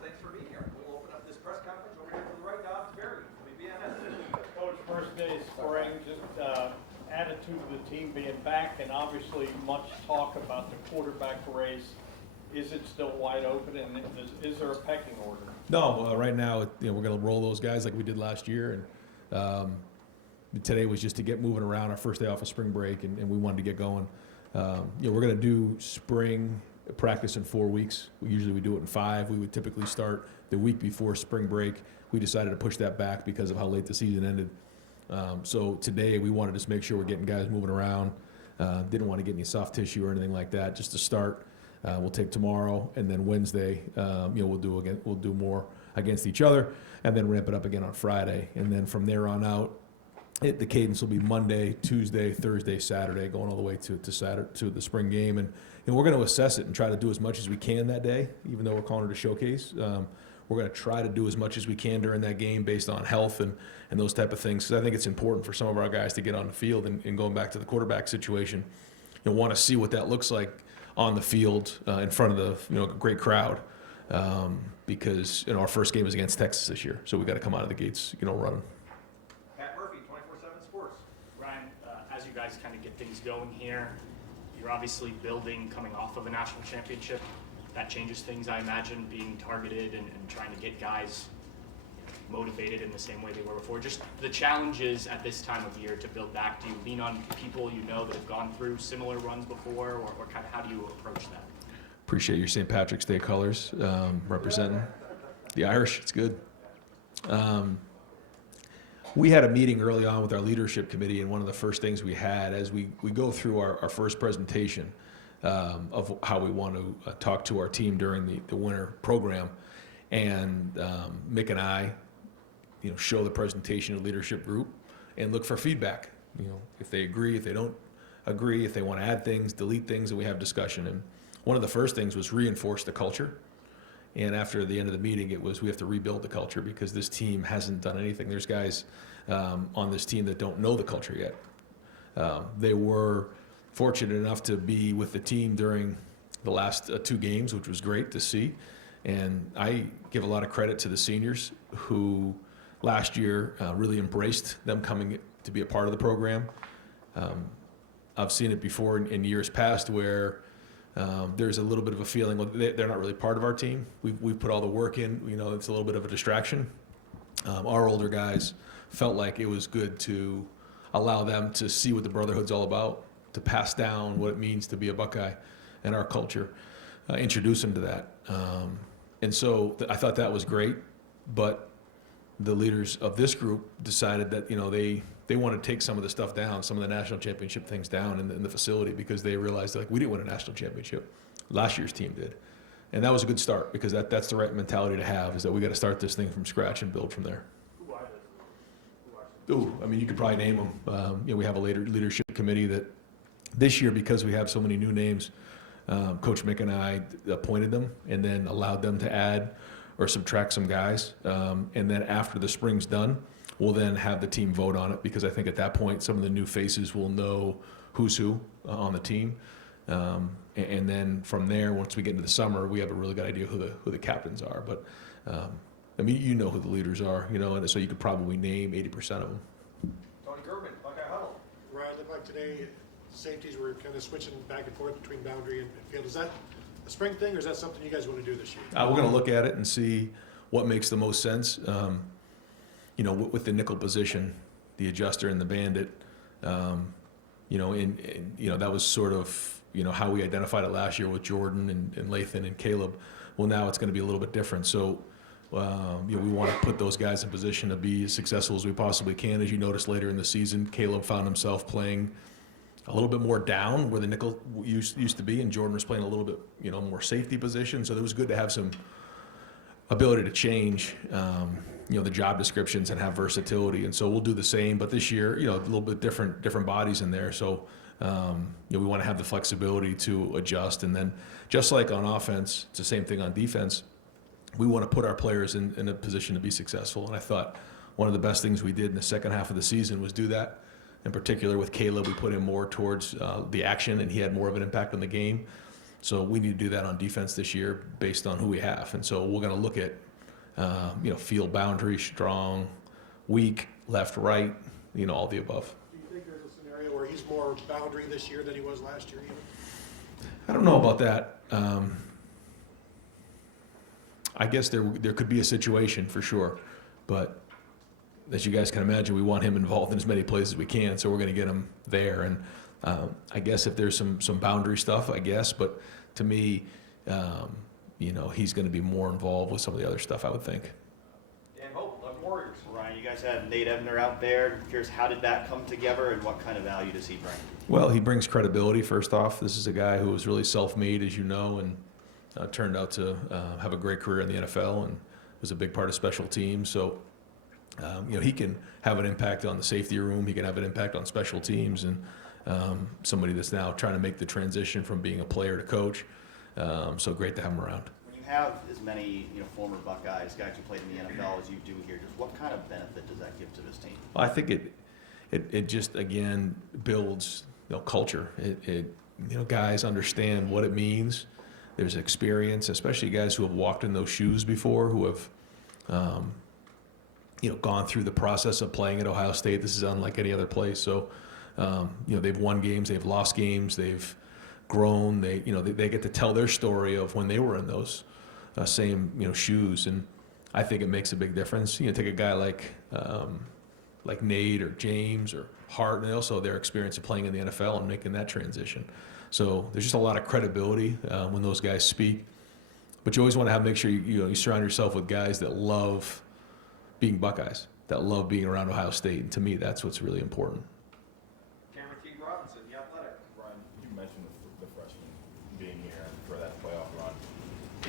Thanks for being here. We'll open up this press conference over here to the right now. Barry, WBNS. Coach, first day of spring, just attitude of the team being back, and obviously much talk about the quarterback race. Is it still wide open, and is there a pecking order? No, right now, we're going to roll those guys like we did last year, and today was just to get moving around. Our first day off of spring break, and we wanted to get going. We're going to do spring practice in 4 weeks. We do it in 5. We would typically start the week before spring break. We decided to push that back because of how late the season ended. So today we wanted to just make sure we're getting guys moving around. Didn't want to get any soft tissue or anything like that. Just to start, we'll take tomorrow, and then Wednesday, we'll do more against each other, and then ramp it up again on Friday. And then from there on out, the cadence will be Monday, Tuesday, Thursday, Saturday, going all the way to Saturday, to the spring game. And we're going to assess it and try to do as much as we can that day, even though we're calling it a showcase. We're going to try to do as much as we can during that game based on health and those type of things. Because I think it's important for some of our guys to get on the field. And going back to the quarterback situation, want to see what that looks like on the field in front of the great crowd. Because our first game is against Texas this year, so we got to come out of the gates running. As you guys kind of get things going here, you're obviously building coming off of a national championship. That changes things, I imagine, being targeted and trying to get guys motivated in the same way they were before. Just the challenges at this time of year to build back. Do you lean on people that have gone through similar runs before, or kind of how do you approach that? Appreciate your St. Patrick's Day colors representing the Irish. It's good. We had a meeting early on with our leadership committee, and one of the first things we had as we go through our first presentation of how we want to talk to our team during the winter program. And Mick and I, show the presentation to the leadership group and look for feedback. If they agree, if they don't agree, if they want to add things, delete things, and we have discussion. And one of the first things was reinforce the culture. And after the end of the meeting, it was we have to rebuild the culture because this team hasn't done anything. There's guys on this team that don't know the culture yet. They were fortunate enough to be with the team during the last 2 games, which was great to see. And I give a lot of credit to the seniors who last year really embraced them coming to be a part of the program. I've seen it before in years past where there's a little bit of a feeling, well, they're not really part of our team. We've put all the work in, it's a little bit of a distraction. Our older guys felt like it was good to allow them to see what the Brotherhood's all about, to pass down what it means to be a Buckeye and our culture, introduce them to that. And so I thought that was great, but the leaders of this group decided that, they want to take some of the stuff down, some of the national championship things down in the facility because they realized we didn't win a national championship. Last year's team did. And that was a good start because that's the right mentality to have, is that we got to start this thing from scratch and build from there. You could probably name them. We have a leadership committee that this year, because we have so many new names, Coach Mick and I appointed them and then allowed them to add or subtract some guys. And then after the spring's done, we'll then have the team vote on it because I think at that point some of the new faces will know who's who on the team. And then from there, once we get into the summer, we have a really good idea who the captains are. But you know who the leaders are, and so you could probably name 80% of them. Tony German, Buckeye Huddle. Ryan, it looked like today safeties were kind of switching back and forth between boundary and field. Is that a spring thing, or is that something you guys want to do this year? We're going to look at it and see what makes the most sense. With the nickel position, the adjuster and the bandit, that was sort of, how we identified it last year with Jordan and Lathan and Caleb. Well, now it's going to be a little bit different. So, we want to put those guys in position to be as successful as we possibly can. As you noticed later in the season, Caleb found himself playing a little bit more down where the nickel used to be, and Jordan was playing a little bit, more safety position. So it was good to have some ability to change, the job descriptions and have versatility. And so we'll do the same, but this year, a little bit different bodies in there. So, we want to have the flexibility to adjust. And then just like on offense, it's the same thing on defense. We want to put our players in a position to be successful. And I thought one of the best things we did in the second half of the season was do that. In particular with Caleb, we put him more towards the action, and he had more of an impact on the game. So we need to do that on defense this year based on who we have. And so we're going to look at, field boundary, strong, weak, left, right, all the above. Do you think there's a scenario where he's more boundary this year than he was last year even? I don't know about that. I guess there could be a situation for sure, but as you guys can imagine, we want him involved in as many places as we can, so we're going to get him there. And I guess if there's some boundary stuff, I guess, but to me, he's going to be more involved with some of the other stuff, I would think. Dan Hope, 11 Warriors. Ryan, you guys had Nate Ebner out there. I'm curious, how did that come together, and what kind of value does he bring? Well, he brings credibility, first off. This is a guy who was really self-made, as you know, and turned out to have a great career in the NFL and was a big part of special teams. So, he can have an impact on the safety room. He can have an impact on special teams, and somebody that's now trying to make the transition from being a player to coach. So great to have him around. When you have as many, former Buckeyes, guys who played in the NFL as you do here, just what kind of benefit does that give to this team? Well, I think it just, again, builds culture. Guys understand what it means. There's experience, especially guys who have walked in those shoes before, who have gone through the process of playing at Ohio State. This is unlike any other place. So, they've won games, they've lost games, they've grown. They get to tell their story of when they were in those same shoes, and I think it makes a big difference. Take a guy like Nate or James or Hart, and also their experience of playing in the NFL and making that transition. So there's just a lot of credibility when those guys speak. But you always want to make sure you surround yourself with guys that love being Buckeyes, that love being around Ohio State. And to me, that's what's really important. Cameron King Robinson, The Athletic. Ryan, you mentioned the freshmen being here for that playoff run.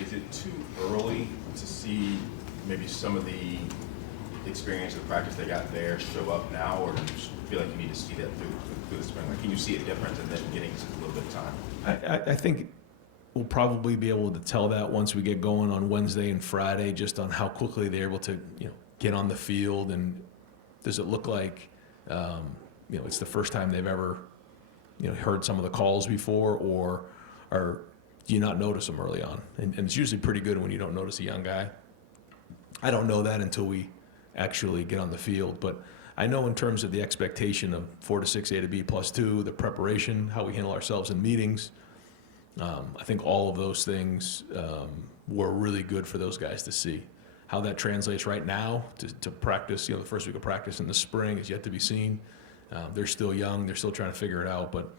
Is it too early to see maybe some of the experience of the practice they got there show up now, or do you feel like you need to see that through the spring? Like, can you see a difference in them getting just a little bit of time? I think we'll probably be able to tell that once we get going on Wednesday and Friday, just on how quickly they're able to get on the field, and does it look like it's the first time they've ever heard some of the calls before, or do you not notice them early on? And it's usually pretty good when you don't notice a young guy. I don't know that until we actually get on the field, but I know in terms of the expectation of 4 to 6, A to B plus 2, the preparation, how we handle ourselves in meetings, I think all of those things were really good for those guys to see. How that translates right now to practice, the first week of practice in the spring is yet to be seen. They're still young, they're still trying to figure it out, but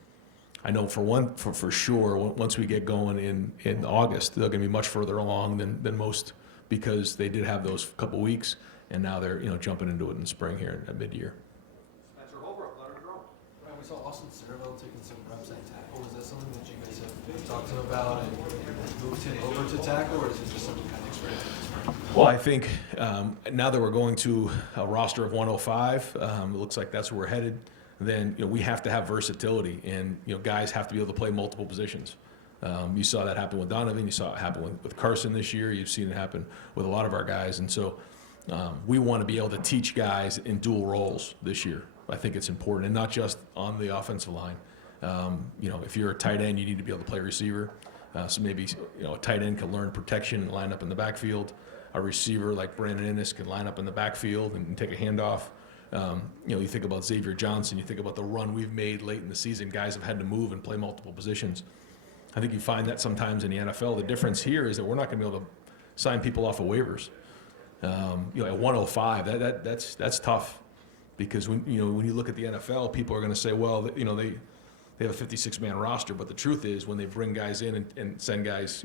I know for sure, once we get going in August, they're going to be much further along than most, because they did have those couple weeks, and now they're jumping into it in the spring here at mid-year. Spencer Holbrook, Leonard Rome. Ryan, we saw Austin Cerville taking some reps at tackle. Is that something that you guys have talked to him about and moved him over to tackle, or is it just something kind of experience at this point? Well, I think now that we're going to a roster of 105, it looks like that's where we're headed. Then we have to have versatility, and guys have to be able to play multiple positions. You saw that happen with Donovan. You saw it happen with Carson this year. You've seen it happen with a lot of our guys, and so we want to be able to teach guys in dual roles this year. I think it's important, and not just on the offensive line. If you're a tight end, you need to be able to play receiver. So maybe a tight end can learn protection and line up in the backfield. A receiver like Brandon Ennis can line up in the backfield and take a handoff. You think about Xavier Johnson. You think about the run we've made late in the season. Guys have had to move and play multiple positions. I think you find that sometimes in the NFL. The difference here is that we're not going to be able to sign people off of waivers. At 105, that's tough, because when you look at the NFL, people are going to say, well, they have a 56-man roster, but the truth is when they bring guys in and send guys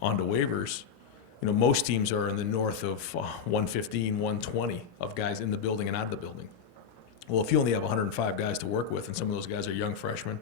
onto waivers, most teams are in the north of 115, 120 of guys in the building and out of the building. Well, if you only have 105 guys to work with, and some of those guys are young freshmen,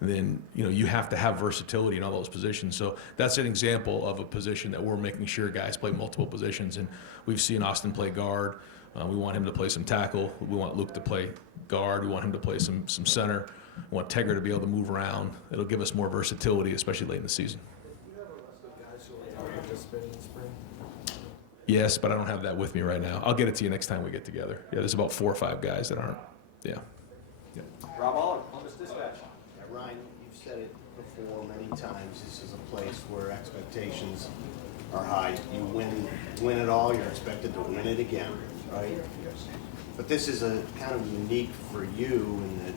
then you have to have versatility in all those positions. So that's an example of a position that we're making sure guys play multiple positions. And we've seen Austin play guard. We want him to play some tackle. We want Luke to play guard. We want him to play some center. We want Tegra to be able to move around. It'll give us more versatility, especially late in the season. Do you have a list of guys who are participating in spring? Yes, but I don't have that with me right now. I'll get it to you next time we get together. Yeah, there's about 4 or 5 guys that aren't. Yeah. Rob Aller, Columbus Dispatch. Ryan, you've said it before many times, this is a place where expectations are high. You win it all, you're expected to win it again, right? But this is a kind of unique for you in that,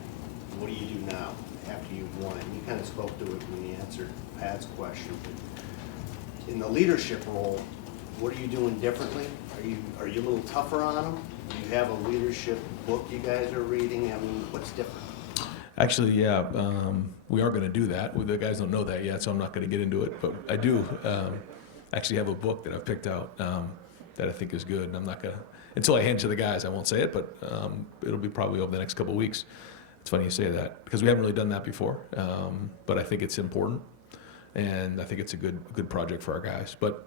what do you do now after you've won it? And you kind of spoke to it when you answered Pat's question. But in the leadership role, what are you doing differently? Are you a little tougher on them? Do you have a leadership book you guys are reading? I mean, what's different? Actually, yeah, we are going to do that. The guys don't know that yet, so I'm not going to get into it. But I do actually have a book that I've picked out that I think is good. And I'm not going to, until I hand it to the guys, I won't say it, but it'll be probably over the next couple of weeks. It's funny you say that because we haven't really done that before. But I think it's important, and I think it's a good project for our guys. But,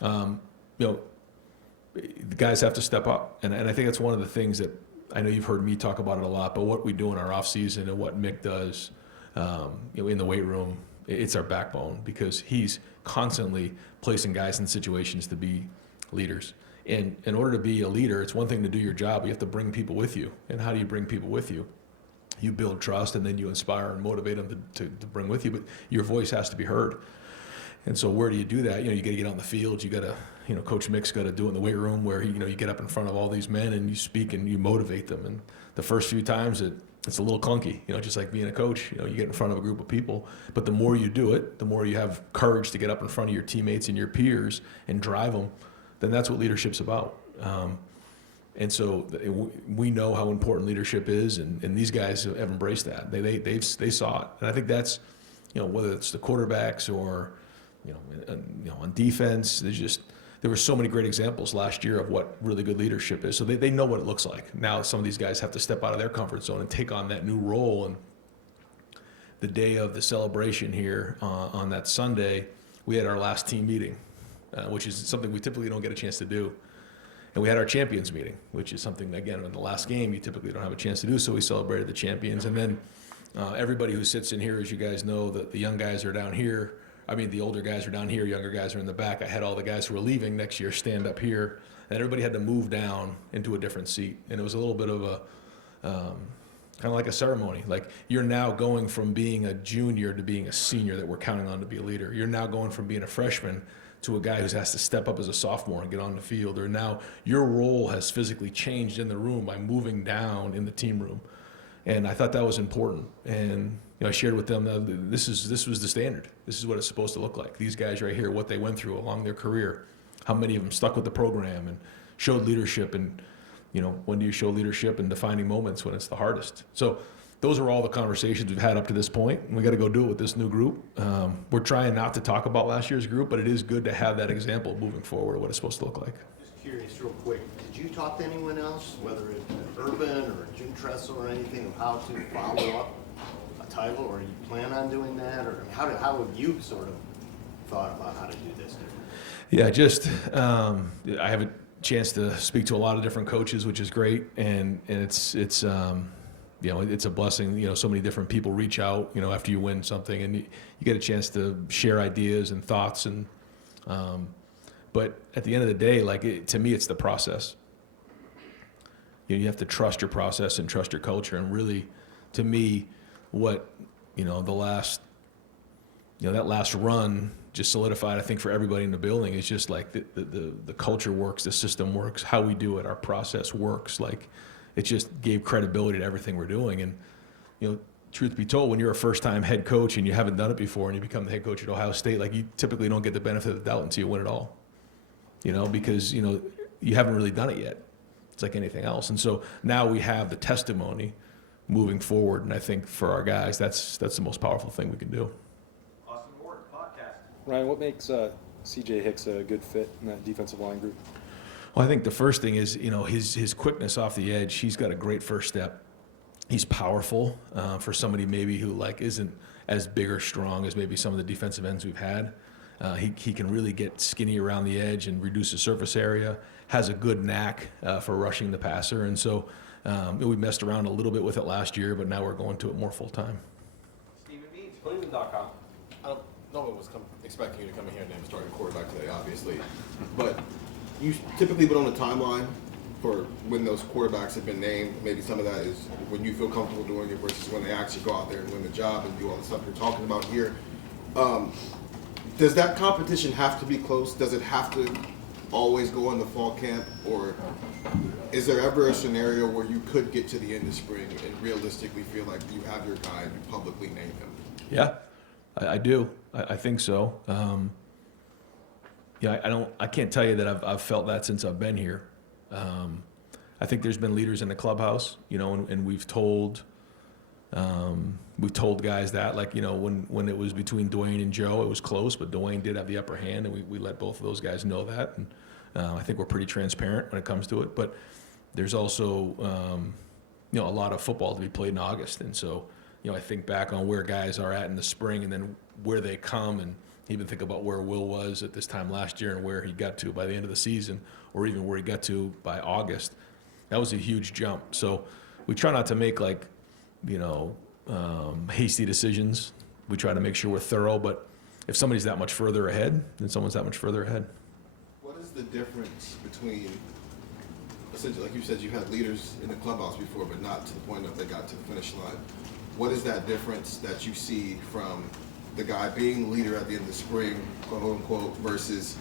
you know, the guys have to step up. And I think that's one of the things that I know you've heard me talk about it a lot, but what we do in our off season and what Mick does, you know, in the weight room, it's our backbone because he's constantly placing guys in situations to be leaders. And in order to be a leader, it's one thing to do your job. You have to bring people with you. And how do you bring people with you? You build trust, and then you inspire and motivate them to bring with you. But your voice has to be heard. And so where do you do that? You know, you got to get on the field. You got to, you know, Coach Mick's got to do it in the weight room where, you know, you get up in front of all these men and you speak and you motivate them. And the first few times it's a little clunky, you know, just like being a coach. You know, you get in front of a group of people. But the more you do it, the more you have courage to get up in front of your teammates and your peers and drive them, then that's what leadership's about. And so we know how important leadership is, and these guys have embraced that. They saw it. And I think that's, you know, whether it's the quarterbacks or, you know, on defense, there were so many great examples last year of what really good leadership is. So they know what it looks like. Now some of these guys have to step out of their comfort zone and take on that new role. And the day of the celebration here on that Sunday, we had our last team meeting, which is something we typically don't get a chance to do. And we had our champions meeting, which is something, again, in the last game you typically don't have a chance to do. So we celebrated the champions. And then everybody who sits in here, as you guys know, the young guys are down here. I mean, the older guys are down here, younger guys are in the back. I had all the guys who were leaving next year stand up here, and everybody had to move down into a different seat. And it was a little bit of a kind of like a ceremony. Like, you're now going from being a junior to being a senior that we're counting on to be a leader. You're now going from being a freshman to a guy who has to step up as a sophomore and get on the field. Or now your role has physically changed in the room by moving down in the team room. And I thought that was important. And you know, I shared with them that this was the standard. This is what it's supposed to look like. These guys right here, what they went through along their career, how many of them stuck with the program and showed leadership. And you know, when do you show leadership in defining moments when it's the hardest? So those are all the conversations we've had up to this point. And we got to go do it with this new group. We're trying not to talk about last year's group, but it is good to have that example moving forward of what it's supposed to look like. Just curious, real quick, did you talk to anyone else, whether it's Urban or Jim Tressel or anything, of how to follow up a title, or you plan on doing that, or how have you sort of thought about how to do this? Yeah, just I have a chance to speak to a lot of different coaches, which is great, and it's you know, it's a blessing. You know, so many different people reach out, you know, after you win something, and you get a chance to share ideas and thoughts, and but at the end of the day, like, to me, it's the process. You know, you have to trust your process and trust your culture, and really, to me, what, you know, that last run just solidified, I think, for everybody in the building. It's just like the culture works, the system works, how we do it, our process works. Like, it just gave credibility to everything we're doing. And, you know, truth be told, when you're a first-time head coach and you haven't done it before and you become the head coach at Ohio State, like, you typically don't get the benefit of the doubt until you win it all, you know, because, you know, you haven't really done it yet. It's like anything else. And so now we have the testimony moving forward. And I think for our guys, that's the most powerful thing we can do. Austin Ward, podcast. Ryan, what makes C.J. Hicks a good fit in that defensive line group? Well, I think the first thing is, you know, his quickness off the edge. He's got a great first step. He's powerful for somebody maybe who, like, isn't as big or strong as maybe some of the defensive ends we've had. He can really get skinny around the edge and reduce the surface area, has a good knack for rushing the passer. And so we messed around a little bit with it last year, but now we're going to it more full time. Stephen Means, Cleveland.com. No one was expecting you to come in here and name a starting quarterback today, obviously. But you typically been on the timeline for when those quarterbacks have been named. Maybe some of that is when you feel comfortable doing it versus when they actually go out there and win the job and do all the stuff you're talking about here. Does that competition have to be close? Does it have to always go in the fall camp, or is there ever a scenario where you could get to the end of spring and realistically feel like you have your guy and you publicly name him? Yeah, I do. I think so. I can't tell you that I've felt that since I've been here. I think there's been leaders in the clubhouse, and we've told guys that, like, when it was between Dwayne and Joe, it was close, but Dwayne did have the upper hand, and we let both of those guys know that. And I think we're pretty transparent when it comes to it. But there's also, a lot of football to be played in August. And so, I think back on where guys are at in the spring and then where they come, and even think about where Will was at this time last year and where he got to by the end of the season, or even where he got to by August. That was a huge jump. So we try not to make hasty decisions. We try to make sure we're thorough, but if somebody's that much further ahead, then someone's that much further ahead. What is the difference between, essentially, like you said, you've had leaders in the clubhouse before, but not to the point that they got to the finish line. What is that difference that you see from the guy being the leader at the end of the spring, quote unquote, versus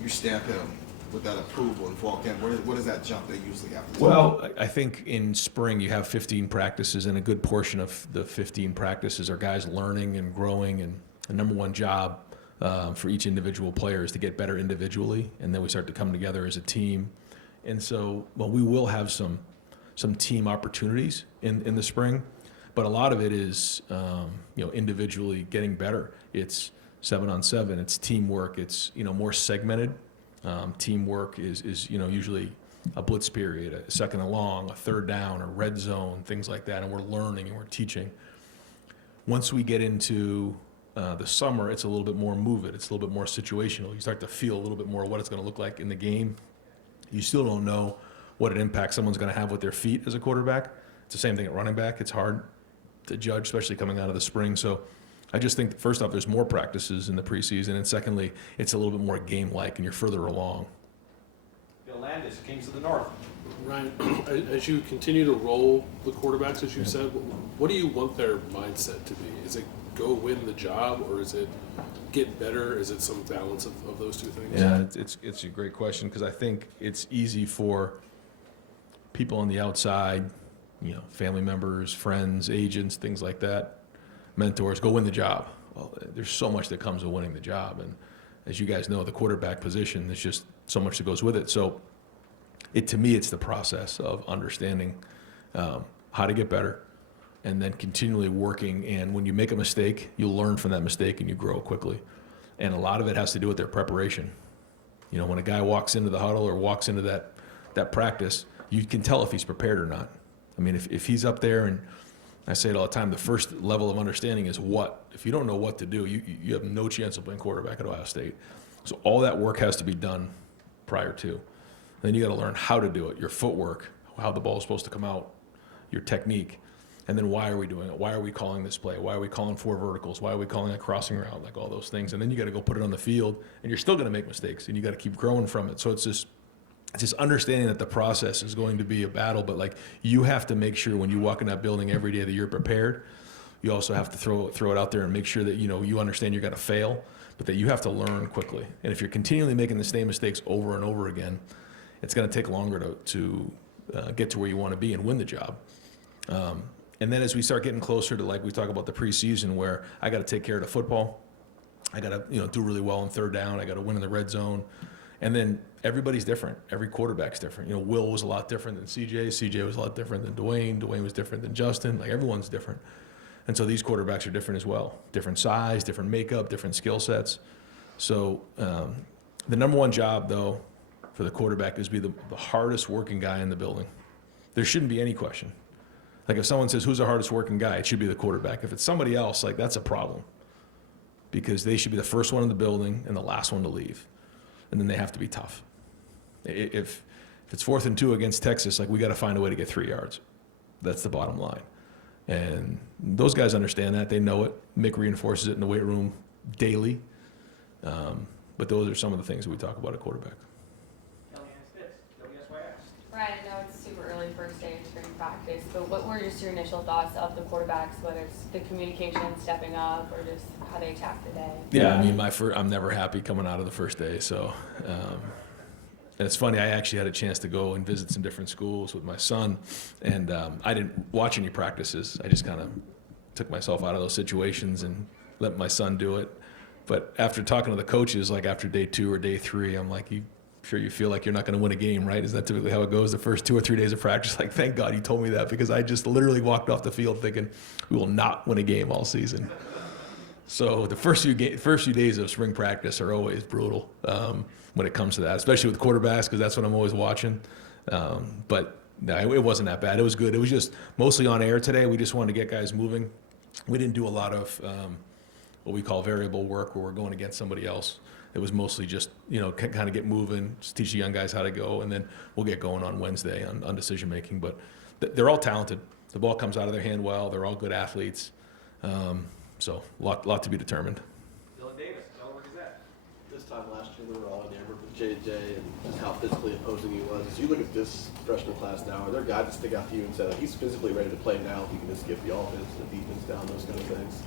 you stamp him with that approval in fall camp? What is that jump they usually have to take? Well, I think in spring you have 15 practices, and a good portion of the 15 practices are guys learning and growing, and the number one job for each individual player is to get better individually, and then we start to come together as a team. And so, we will have some team opportunities in the spring, but a lot of it is individually getting better. It's 7-on-7, it's teamwork, it's more segmented. Teamwork is usually a blitz period, a second and long, a third down, a red zone, things like that, and we're learning and we're teaching. Once we get into the summer, it's a little bit more move it. It's a little bit more situational. You start to feel a little bit more what it's going to look like in the game. You still don't know what an impact someone's going to have with their feet as a quarterback. It's the same thing at running back. It's hard to judge, especially coming out of the spring. So I just think, first off, there's more practices in the preseason, and secondly, it's a little bit more game-like, and you're further along. Bill Landis, Kings of the North. Ryan, as you continue to roll the quarterbacks, as you said, what do you want their mindset to be? Is it go win the job, or is it get better? Is it some balance of those two things? Yeah, it's a great question, because I think it's easy for people on the outside, family members, friends, agents, things like that, mentors, go win the job. Well, there's so much that comes with winning the job, and as you guys know, the quarterback position, there's just so much that goes with it. So to me, it's the process of understanding how to get better, and then continually working. And when you make a mistake, you learn from that mistake and you grow quickly. And a lot of it has to do with their preparation. When a guy walks into the huddle or walks into that practice, you can tell if he's prepared or not. I mean, if he's up there, and I say it all the time, the first level of understanding is what. If you don't know what to do, you have no chance of playing quarterback at Ohio State. So all that work has to be done prior to. Then you got to learn how to do it, your footwork, how the ball is supposed to come out, your technique, and then why are we doing it? Why are we calling this play? Why are we calling 4 verticals? Why are we calling a crossing route? Like all those things. And then you got to go put it on the field, and you're still going to make mistakes, and you got to keep growing from it. So it's just understanding that the process is going to be a battle, but like you have to make sure when you walk in that building every day that you're prepared. You also have to throw it out there and make sure that you understand you're going to fail, but that you have to learn quickly. And if you're continually making the same mistakes over and over again, it's going to take longer to get to where you want to be and win the job. And then as we start getting closer to, like we talk about the preseason, where I got to take care of the football, I got to do really well on third down, I got to win in the red zone. And then everybody's different. Every quarterback's different. Will was a lot different than CJ. CJ was a lot different than Dwayne. Dwayne was different than Justin. Like, everyone's different. And so these quarterbacks are different as well. Different size, different makeup, different skill sets. So the number one job, though, for the quarterback is to be the hardest working guy in the building. There shouldn't be any question. Like, if someone says, who's the hardest working guy, it should be the quarterback. If it's somebody else, like, that's a problem, because they should be the first one in the building and the last one to leave. And then they have to be tough. If it's 4th and 2 against Texas, like, we got to find a way to get 3 yards. That's the bottom line. And those guys understand that. They know it. Mick reinforces it in the weight room daily. But those are some of the things that we talk about at quarterback. Kellyanne Spitz, WSYS. Ryan, I know it's super early first day of spring practice, but what were just your initial thoughts of the quarterbacks, whether it's the communication, stepping up, or just how they attacked the day? Yeah, I mean, I'm never happy coming out of the first day. So, and it's funny, I actually had a chance to go and visit some different schools with my son, and I didn't watch any practices. I just kind of took myself out of those situations and let my son do it. But after talking to the coaches, like after day 2 or day 3, I'm like, you feel like you're not going to win a game, right? Is that typically how it goes the first 2 or 3 days of practice? Like, thank God you told me that, because I just literally walked off the field thinking we will not win a game all season. So the first few days of spring practice are always brutal when it comes to that, especially with quarterbacks, because that's what I'm always watching. But no, it wasn't that bad. It was good. It was just mostly on air today. We just wanted to get guys moving. We didn't do a lot of what we call variable work, where we're going against somebody else. It was mostly just, kind of get moving, just teach the young guys how to go, and then we'll get going on Wednesday on decision making. But they're all talented. The ball comes out of their hand well. They're all good athletes. So lot to be determined. Dylan Davis, Delaware Gazette. This time last year, we were all enamored with JJ and just how physically opposing he was. As you look at this freshman class now, are there guys that stick out to you and say, like, he's physically ready to play now if he can just get the offense, the defense down, those kind of things?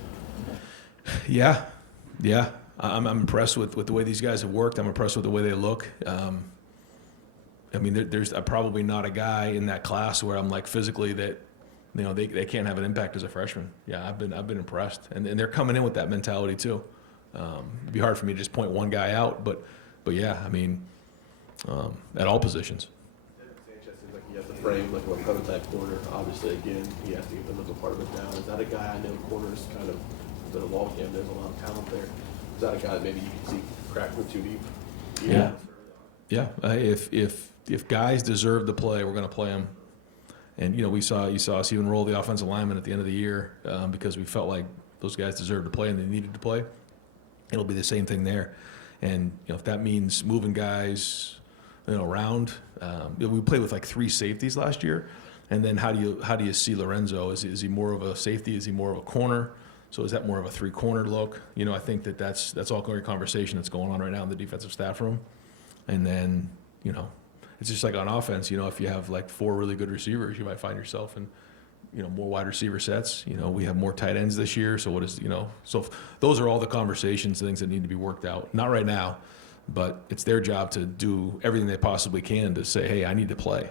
Yeah. I'm impressed with the way these guys have worked. I'm impressed with the way they look. I mean, there's probably not a guy in that class where I'm like physically that, they can't have an impact as a freshman. Yeah, I've been impressed, and they're coming in with that mentality too. It'd be hard for me to just point one guy out, but yeah, I mean, at all positions. Sanchez seems like he has a frame, like a prototype corner. Obviously, again, he has to get the mental part of it down. Is that a guy? I know corners kind of a bit of log jam. There's a lot of talent there. Is that a guy that maybe you can see crack with too deep? Yeah. If guys deserve to play, we're going to play them. And you saw us even roll the offensive lineman at the end of the year because we felt like those guys deserved to play and they needed to play. It'll be the same thing there. And if that means moving guys, around, we played with like 3 safeties last year. And then how do you see Lorenzo? Is he more of a safety? Is he more of a corner? So is that more of a 3-corner look? I think that's all a conversation that's going on right now in the defensive staff room. And then, it's just like on offense, if you have like 4 really good receivers, you might find yourself in, more wide receiver sets. We have more tight ends this year. So so those are all the conversations, things that need to be worked out. Not right now, but it's their job to do everything they possibly can to say, hey, I need to play.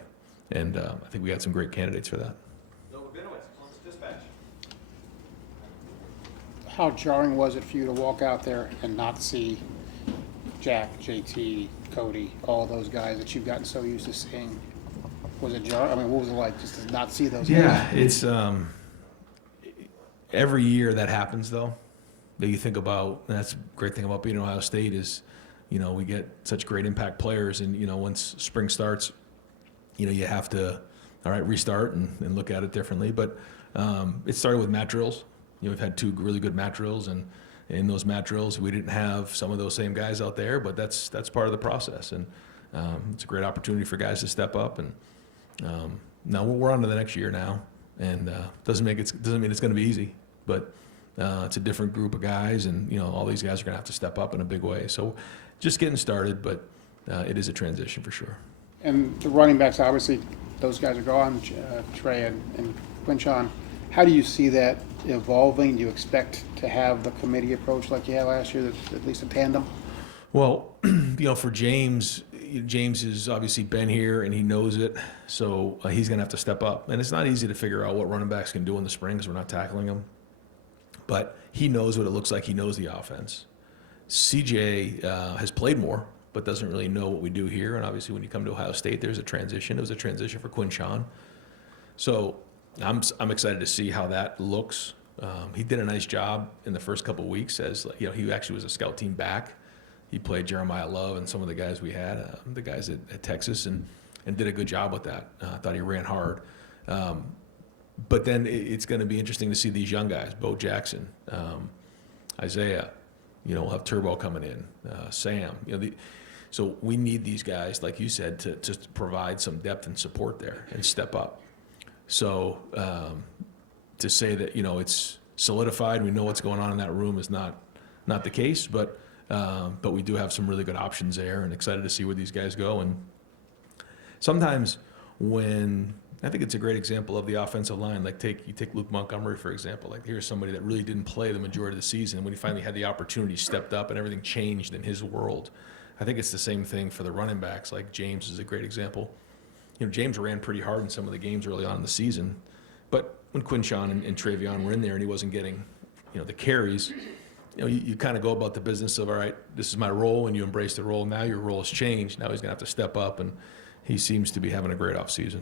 And I think we got some great candidates for that. How jarring was it for you to walk out there and not see Jack, JT, Cody, all those guys that you've gotten so used to seeing? Was it jarring? I mean, what was it like just to not see those guys? Yeah, it's every year that happens, though. That you think about, and that's the great thing about being at Ohio State is, we get such great impact players, and once spring starts, you have to, restart and look at it differently. But it started with mat drills. We've had 2 really good mat drills, and in those mat drills, we didn't have some of those same guys out there, but that's part of the process, and it's a great opportunity for guys to step up. And now we're on to the next year now, and doesn't mean it's going to be easy, but it's a different group of guys, and all these guys are going to have to step up in a big way. So just getting started, but it is a transition for sure. And the running backs, obviously, those guys are gone, Trey and Quinchon. How do you see that evolving? Do you expect to have the committee approach like you had last year, at least a tandem? Well, for James has obviously been here and he knows it, so he's going to have to step up. And it's not easy to figure out what running backs can do in the spring because we're not tackling them. But he knows what it looks like. He knows the offense. CJ has played more, but doesn't really know what we do here. And obviously when you come to Ohio State, there's a transition. It was a transition for Quinchon. So I'm excited to see how that looks. He did a nice job in the first couple of weeks as, he actually was a scout team back. He played Jeremiah Love and some of the guys we had, the guys at Texas, and did a good job with that. I thought he ran hard. But then it's going to be interesting to see these young guys, Bo Jackson, Isaiah, we'll have Turbo coming in, Sam. So we need these guys, like you said, to provide some depth and support there and step up. So to say that it's solidified, we know what's going on in that room is not the case, but we do have some really good options there, and excited to see where these guys go. And sometimes when I think it's a great example of the offensive line. Like you take Luke Montgomery, for example. Like here's somebody that really didn't play the majority of the season. When he finally had the opportunity, stepped up and everything changed in his world. I think it's the same thing for the running backs. Like James is a great example. James ran pretty hard in some of the games early on in the season, but when Quinshon and Travion were in there and he wasn't getting, the carries, you kind of go about the business of, all right, this is my role, and you embrace the role. Now your role has changed. Now he's going to have to step up, and he seems to be having a great offseason.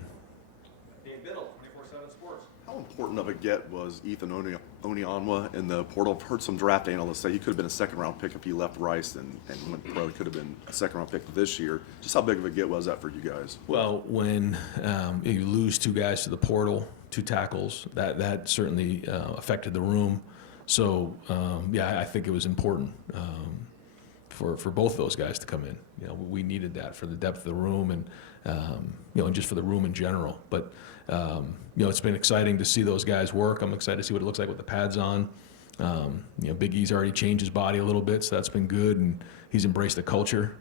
Dave Biddle, 24/7 Sports. How important of a get was Ethan Onyeonwa in the portal? I've heard some draft analysts say he could have been a second-round pick if he left Rice and went pro. He could have been a second-round pick this year. Just how big of a get was that for you guys? Well, when you lose two guys to the portal, two tackles, that certainly affected the room. So, I think it was important for both those guys to come in. We needed that for the depth of the room and, and just for the room in general. But, it's been exciting to see those guys work. I'm excited to see what it looks like with the pads on. Big E's already changed his body a little bit, so that's been good, and he's embraced the culture.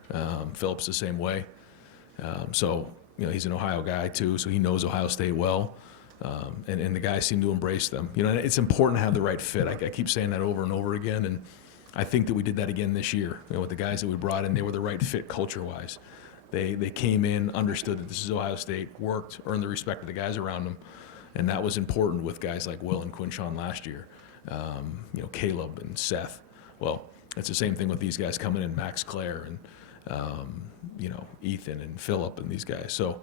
Phillips the same way. He's an Ohio guy too, so he knows Ohio State well. And the guys seem to embrace them. And it's important to have the right fit. I keep saying that over and over again, and I think that we did that again this year. With the guys that we brought in, they were the right fit culture-wise. They came in, understood that this is Ohio State, worked, earned the respect of the guys around them, and that was important with guys like Will and Quinshon last year. Caleb and Seth. Well, it's the same thing with these guys coming in, Max Clare and Ethan and Phillip and these guys. So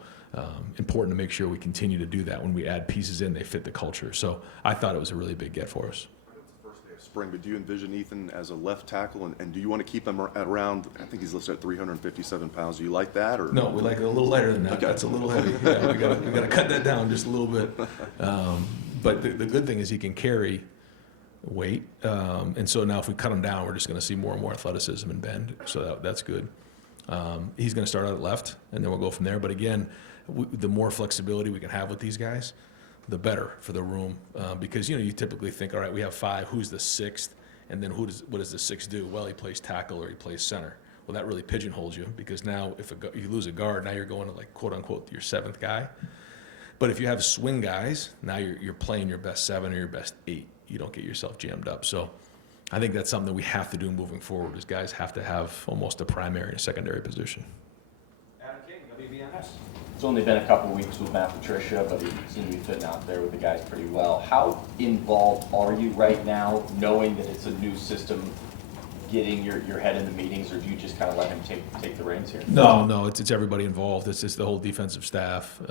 important to make sure we continue to do that. When we add pieces in, they fit the culture. So I thought it was a really big get for us. It's the first day of spring, but do you envision Ethan as a left tackle, and do you want to keep him at around, I think he's listed at 357 pounds. Do you like that? Or No, we like it a little lighter than that. Okay. That's a little heavy. Yeah, we got to cut that down just a little bit. But the good thing is he can carry weight. And so now if we cut him down, we're just going to see more and more athleticism and bend. So that's good. He's going to start out at left, and then we'll go from there. But again, the more flexibility we can have with these guys, the better for the room. Because, you typically think, all right, we have five, who's the sixth? And then what does the sixth do? Well, he plays tackle or he plays center. Well, that really pigeonholes you, because now if you lose a guard, now you're going to, like, quote unquote, your seventh guy. But if you have swing guys, now you're playing your best seven or your best eight. You don't get yourself jammed up. So I think that's something that we have to do moving forward, is guys have to have almost a primary and a secondary position. Adam King, WBNS. It's only been a couple weeks with Matt Patricia, but he seemed to be fitting out there with the guys pretty well. How involved are you right now, knowing that it's a new system, getting your head in the meetings, or do you just kind of let him take the reins here? No, it's everybody involved. It's the whole defensive staff.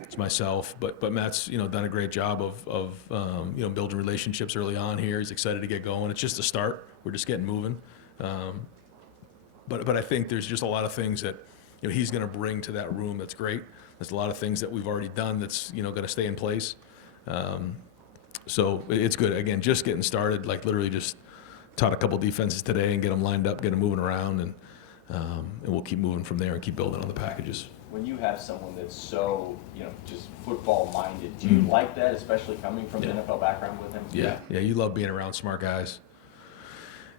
It's myself, but Matt's done a great job of building relationships early on here. He's excited to get going. It's just a start. We're just getting moving. But I think there's just a lot of things that he's going to bring to that room that's great. There's a lot of things that we've already done that's going to stay in place. So it's good. Again, just getting started. Like literally just taught a couple defenses today and get them lined up, get them moving around, and we'll keep moving from there and keep building on the packages. When you have someone that's so, just football minded, do you like that, especially coming from the NFL background with him? Yeah, you love being around smart guys.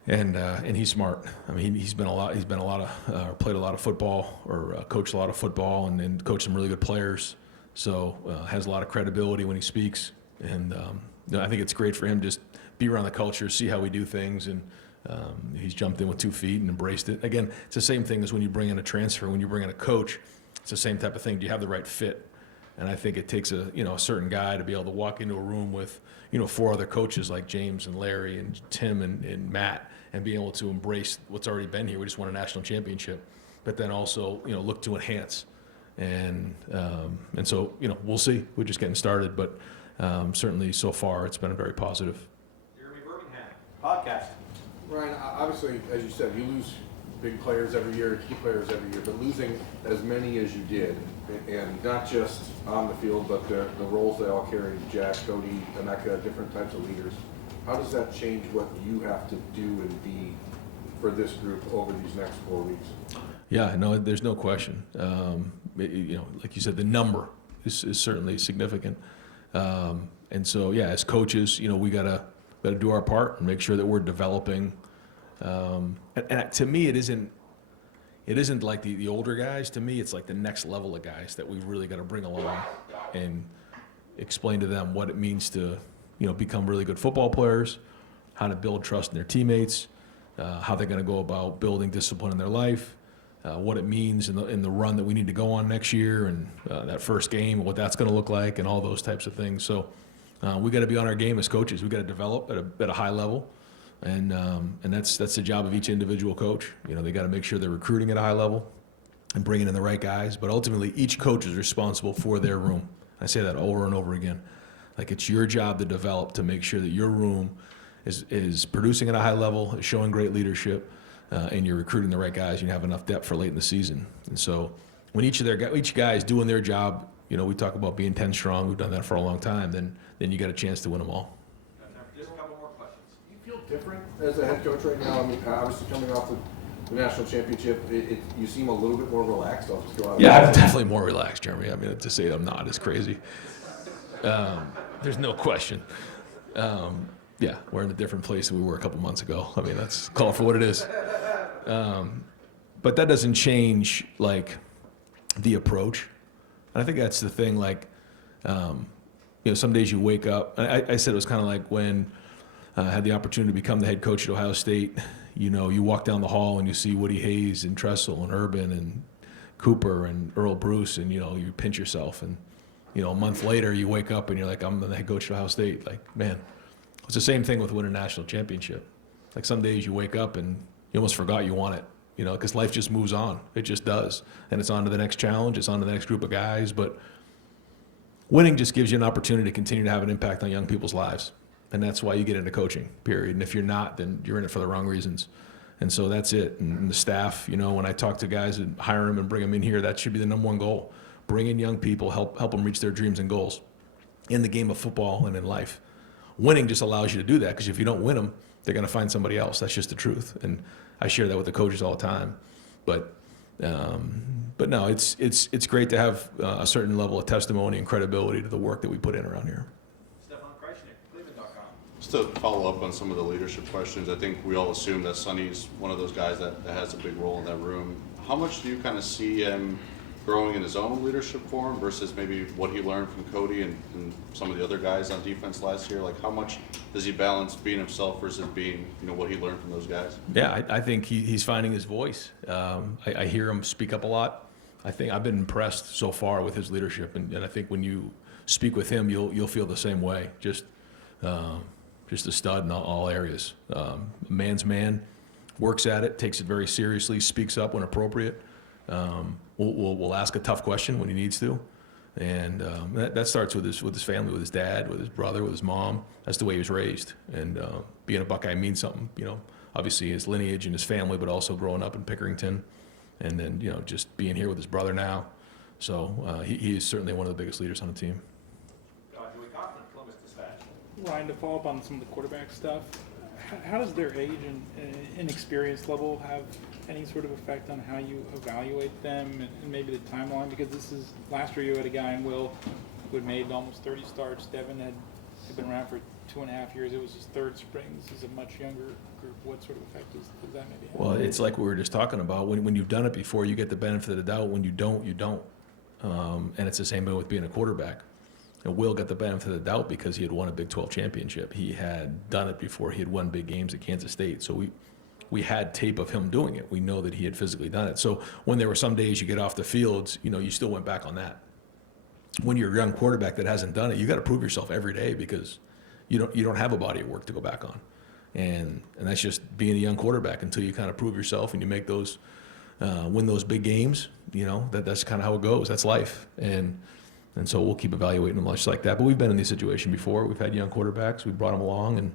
And he's smart. I mean, he's played a lot of football, or coached a lot of football, and coached some really good players. So has a lot of credibility when he speaks. And I think it's great for him to just be around the culture, see how we do things, and he's jumped in with 2 feet and embraced it. Again, it's the same thing as when you bring in a transfer, when you bring in a coach. It's the same type of thing. Do you have the right fit? And I think it takes a certain guy to be able to walk into a room with 4 other coaches like James and Larry and Tim and Matt, and be able to embrace what's already been here. We just won a national championship, but then also look to enhance. And so we'll see. We're just getting started, but certainly so far it's been very positive. Jeremy Birmingham, podcast. Ryan, obviously, as you said, you lose big players every year, key players every year, but losing as many as you did, and not just on the field, but the roles they all carried, Jack, Cody, Emeka, different types of leaders, how does that change what you have to do and be for this group over these next 4 weeks? Yeah, no, there's no question. Like you said, the number is certainly significant. And so, as coaches, we gotta do our part and make sure that we're developing. And to me, it isn't it isn't like the older guys. To me, it's like the next level of guys that we've really got to bring along and explain to them what it means to, become really good football players, how to build trust in their teammates, how they're going to go about building discipline in their life, what it means in the run that we need to go on next year, and that first game, what that's going to look like, and all those types of things. So we got to be on our game as coaches. We got to develop at a high level, and that's the job of each individual coach. They got to make sure they're recruiting at a high level and bringing in the right guys. But ultimately, each coach is responsible for their room. I say that over and over again. Like, it's your job to develop, to make sure that your room is producing at a high level, is showing great leadership, and you're recruiting the right guys, and you have enough depth for late in the season. And so when each guy is doing their job, we talk about being 10 strong, we've done that for a long time, then you got a chance to win them all. Just a couple more questions. Do you feel different as a head coach right now? I mean, obviously coming off the national championship, you seem a little bit more relaxed. I'll just go out. Yeah, I'm definitely more relaxed, Jeremy. I mean, to say I'm not is crazy. There's no question. Yeah, we're in a different place than we were a couple months ago. I mean, that's call it for what it is. But that doesn't change, like, the approach. And I think that's the thing, like, some days you wake up. I said it was kind of like when I had the opportunity to become the head coach at Ohio State. You walk down the hall and you see Woody Hayes and Tressel and Urban and Cooper and Earl Bruce, and, you pinch yourself. And, a month later you wake up and you're like, I'm the head coach at Ohio State. Like, man, it's the same thing with winning a national championship. Like, some days you wake up and you almost forgot you won it, because life just moves on. It just does. And it's on to the next challenge. It's on to the next group of guys. But winning just gives you an opportunity to continue to have an impact on young people's lives. And that's why you get into coaching, period. And if you're not, then you're in it for the wrong reasons. And so that's it. And the staff, when I talk to guys and hire them and bring them in here, that should be the number one goal. Bring in young people, help them reach their dreams and goals in the game of football and in life. Winning just allows you to do that, because if you don't win them, they're going to find somebody else. That's just the truth. And I share that with the coaches all the time. But no, it's great to have a certain level of testimony and credibility to the work that we put in around here. Just to follow up on some of the leadership questions, I think we all assume that Sonny's one of those guys that has a big role in that room. How much do you kind of see him growing in his own leadership form versus maybe what he learned from Cody and some of the other guys on defense last year? Like, how much does he balance being himself versus being, what he learned from those guys? Yeah, I think he's finding his voice. I hear him speak up a lot. I think I've been impressed so far with his leadership, and I think when you speak with him, you'll feel the same way. Just a stud in all areas. Man's man, works at it, takes it very seriously, speaks up when appropriate. We'll ask a tough question when he needs to, and that starts with his family, with his dad, with his brother, with his mom. That's the way he was raised, and being a Buckeye means something. Obviously his lineage and his family, but also growing up in Pickerington, and then just being here with his brother now. So he is certainly one of the biggest leaders on the team. Ryan, to follow up on some of the quarterback stuff, how does their age and experience level have any sort of effect on how you evaluate them and maybe the timeline? Because this is, last year you had a guy in Will who had made almost 30 starts. Devin had been around for 2.5 years. It was his third spring. This is a much younger group. What sort of effect does that maybe have? Well, it's like we were just talking about. When you've done it before, you get the benefit of the doubt. When you don't, you don't. And it's the same way with being a quarterback. And Will got the benefit of the doubt because he had won a Big 12 championship. He had done it before. He had won big games at Kansas State. So we had tape of him doing it. We know that he had physically done it. So when there were some days you get off the field, you still went back on that. When you're a young quarterback that hasn't done it, you got to prove yourself every day because you don't have a body of work to go back on. And that's just being a young quarterback until you kind of prove yourself and you make those, win those big games. That's kind of how it goes. That's life. And so we'll keep evaluating them much like that. But we've been in this situation before. We've had young quarterbacks. We brought them along, and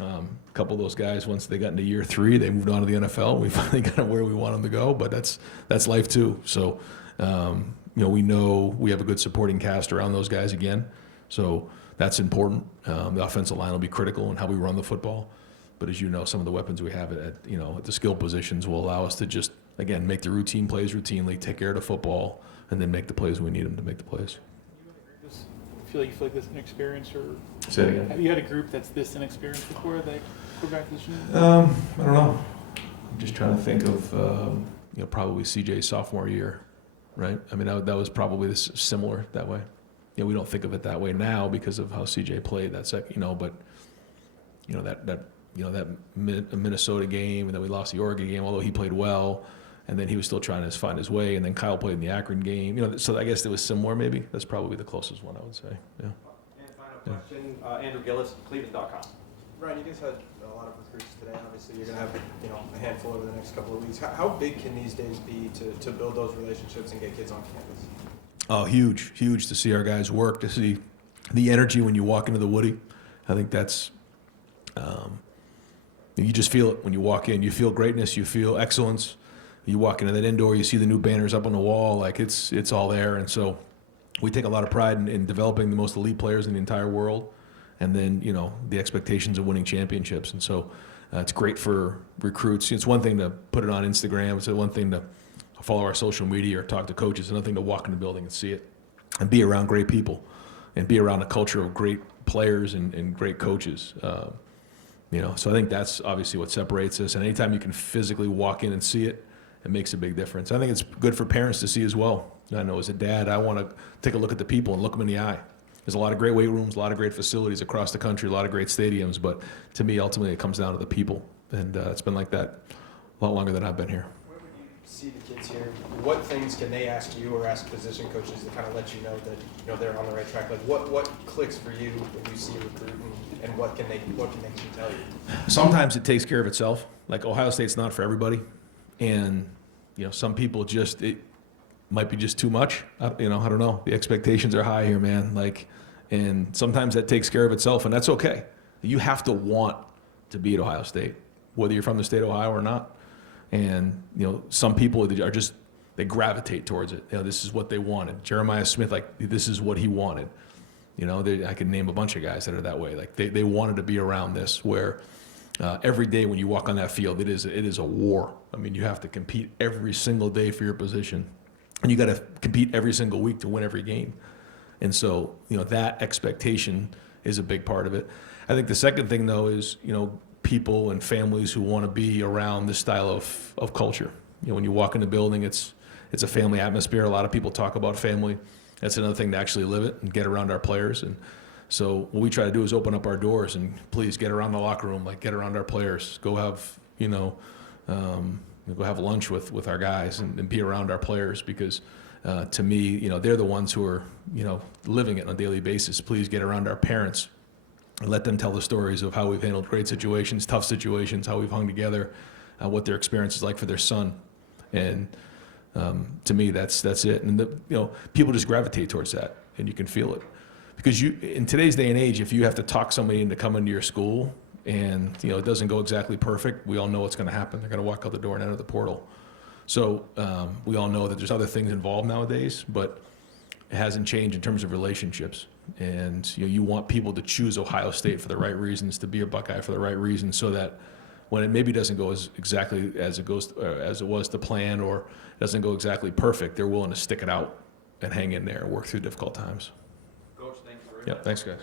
a couple of those guys, once they got into year 3, they moved on to the NFL. We finally got them where we want them to go, but that's life too. So, we know we have a good supporting cast around those guys again. So that's important. The offensive line will be critical in how we run the football. But as you know, some of the weapons we have at the skill positions will allow us to just, again, make the routine plays routinely, take care of the football, and then make the plays when we need them to make the plays. You feel like this inexperienced, or Say it again. Have you had a group that's this inexperienced before, the quarterback position? I don't know. I'm just trying to think of, probably CJ's sophomore year, right? I mean, that was probably similar that way. We don't think of it that way now because of how CJ played that second, but that Minnesota game, and then we lost the Oregon game, although he played well, and then he was still trying to find his way, and then Kyle played in the Akron game, so I guess it was similar maybe. That's probably the closest one I would say, yeah. And final question, Andrew Gillis, Cleveland.com. Ryan, you guys had a lot of recruits today. Obviously, you're going to have a handful over the next couple of weeks. How big can these days be to build those relationships and get kids on campus? Oh, huge to see our guys work, to see the energy when you walk into the Woody. I think that's, you just feel it when you walk in. You feel greatness, you feel excellence. You walk into that indoor, you see the new banners up on the wall, like it's all there. And so we take a lot of pride in developing the most elite players in the entire world. And then, the expectations of winning championships. And so it's great for recruits. It's one thing to put it on Instagram. It's one thing to follow our social media or talk to coaches. It's another thing to walk in the building and see it and be around great people and be around a culture of great players and great coaches. So I think that's obviously what separates us. And anytime you can physically walk in and see it, it makes a big difference. I think it's good for parents to see as well. I know as a dad, I want to take a look at the people and look them in the eye. There's a lot of great weight rooms, a lot of great facilities across the country, a lot of great stadiums, but to me, ultimately, it comes down to the people, and it's been like that a lot longer than I've been here. When you see the kids here, what things can they ask you or ask position coaches to kind of let you know that they're on the right track? Like what clicks for you when you see a recruit, and what can they tell you? Sometimes it takes care of itself. Like Ohio State's not for everybody, and some people it might be just too much. I don't know. The expectations are high here, man. And sometimes that takes care of itself, and that's okay. You have to want to be at Ohio State, whether you're from the state of Ohio or not. And some people are they gravitate towards it. This is what they wanted. Jeremiah Smith, this is what he wanted. I could name a bunch of guys that are that way. They wanted to be around this, where every day when you walk on that field, it is a war. I mean, you have to compete every single day for your position. And you got to compete every single week to win every game. And so, that expectation is a big part of it. I think the second thing, though, is, people and families who want to be around this style of culture. When you walk in the building, it's a family atmosphere. A lot of people talk about family. That's another thing to actually live it and get around our players. And so what we try to do is open up our doors and please get around the locker room, get around our players. Go have, go have lunch with our guys and be around our players because to me, they're the ones who are, living it on a daily basis. Please get around our parents and let them tell the stories of how we've handled great situations, tough situations, how we've hung together, what their experience is like for their son. And to me, that's it. And people just gravitate towards that, and you can feel it. Because in today's day and age, if you have to talk somebody into coming to your school and it doesn't go exactly perfect, we all know what's going to happen. They're going to walk out the door and enter the portal. So we all know that there's other things involved nowadays, but it hasn't changed in terms of relationships. And you want people to choose Ohio State for the right reasons, to be a Buckeye for the right reasons, so that when it maybe doesn't go exactly as it was to plan, or doesn't go exactly perfect, they're willing to stick it out and hang in there and work through difficult times. Coach, thank you very much. Yeah, thanks, guys.